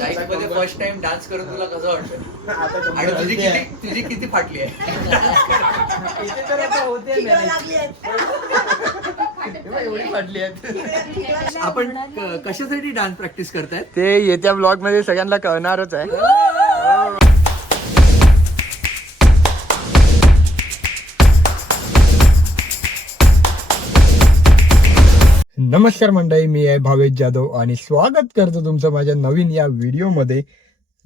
Life मध्ये first time dance करून तुला कसं वाटतं? आणि तुझी किती फाटली आहे? इथे तर आता होते एवढी फाटली आहेत. आपण कशासाठी डान्स प्रॅक्टिस करतायत? ते येत्या ब्लॉग मध्ये सगळ्यांना कळणारच आहे. नमस्कार मंडळी, मी आहे भावेश जाधव आणि स्वागत करतो तुमचं माझ्या नवीन या व्हिडिओमध्ये.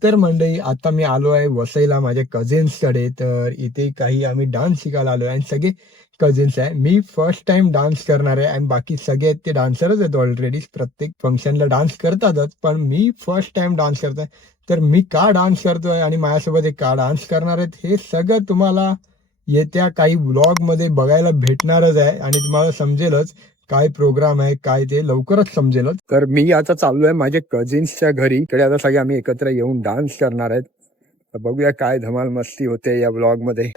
तर मंडळी, आता मी आलो आहे वसईला माझ्या कझिन्सकडे. तर इथे काही आम्ही डान्स शिकायला आलो आहे आणि सगळे कझिन्स आहे. मी फर्स्ट टाइम डान्स करणार आहे आणि बाकी सगळे ते डान्सरच आहेत ऑलरेडी, प्रत्येक फंक्शनला डान्स करतातच, पण मी फर्स्ट टाइम डान्स करतोय. तर मी का डान्स करतोय आणि माझ्यासोबत का डान्स करणार आहेत हे सगळं तुम्हाला येत्या काही ब्लॉग मध्ये बघायला भेटणारच आहे आणि तुम्हाला समजेलच काय प्रोग्राम आहे काय ते लवकरच समजेलच. तर मी आता चाललोय माझ्या कझिन्सच्या घरी. इकडे आता सगळे आम्ही एकत्र येऊन डान्स करणार आहेत. तर बघूया काय धमाल मस्ती होते या ब्लॉग मध्ये.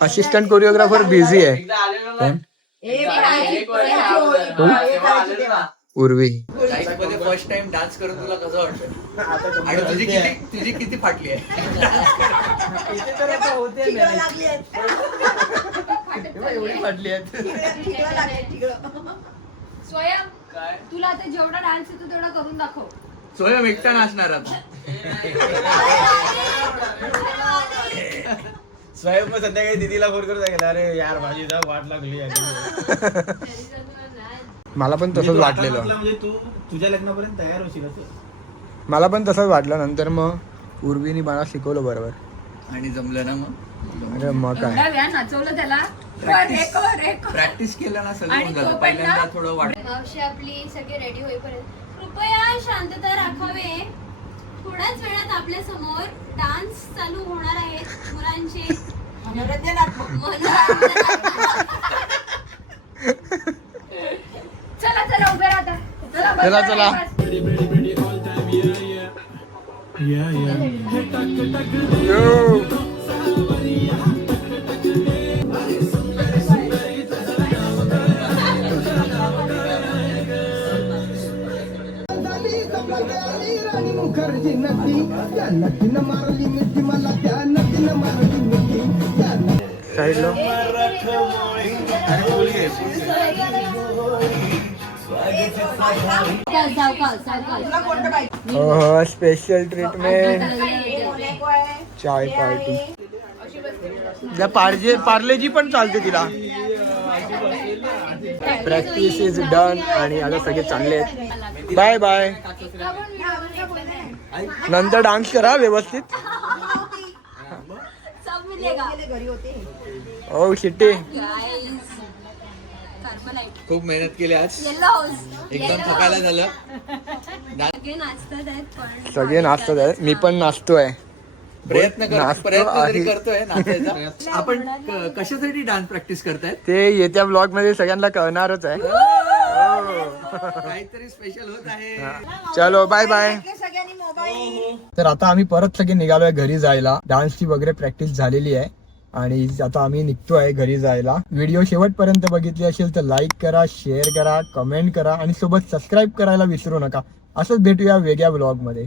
असिस्टंट कोरिओग्राफर बिझी आहे. उर्वी लाईफ मध्ये फर्स्ट टाइम डान्स करून तुला कसं वाटतं? आणि तुझी किती फाटली आहे? इथे तर आता होते एवढी फाटली आहेत. स्वयं तुला आता जेवढा डान्स येतो तेवढा करून दाखव. स्वयं एकटा नाचणार आता. स्वयं मग संध्याकाळी दीदीला फोन करून सांगेल, अरे यार माझी जा वाट लागली. मला पण तसंच वाटलेलं. म्हणजे तू तुझ्या लग्नापर्यंत तयार होशील असं. मला पण तसंच वाटलं. नंतर मग उर्वीने मला शिकवलं बरोबर आणि जमलं ना मग. अरे मग काय नाचवलं त्याला. प्रॅक्टिस केलं ना सगळं आणि होऊन जातं. तो पण पहिल्यांदा ना- थोडं वाटत. मावशी आपली सगळे रेडी होईपर्यंत कृपया शांतता राखावे. थोड्याच वेळात आपल्या समोर डान्स चालू होणार आहेत. मुलांचे चला चला उभे राहता. चला चला. साईडला हो, स्पेशल ट्रीटमेंट चाय पार्टी. पार्लेजी पण चालते तिला. प्रॅक्टिस इज डन आणि आता सगळे चालले आहेत. Bye bye. नंतर डान्स करा व्यवस्थित. ओ शिट्टी, खूप मेहनत केली आज. एकदम थकायला झालं. सगळे नाचतात आहेत. मी पण नाचतोय. प्रयत्न नाचतो प्रयत्न तरी आहे. करतोय नाचायचा. आपण कशासाठी डान्स प्रॅक्टिस करतायत? ते येत्या ब्लॉग मध्ये सगळ्यांना कळणारच आहे. काहीतरी स्पेशल होत आहे. चलो बाय बाय. तर आता आम्ही परत सगळे निघालोय घरी जायला. डान्सची वगैरे प्रॅक्टिस झालेली आहे आणि आता आम्ही निघतोय घरी जायला. व्हिडिओ शेवटपर्यंत बघितली असेल तर लाईक करा, शेअर करा, कमेंट करा आणि सोबत सबस्क्राईब करायला विसरू नका. असंच भेटूया वेगळ्या ब्लॉग मध्ये.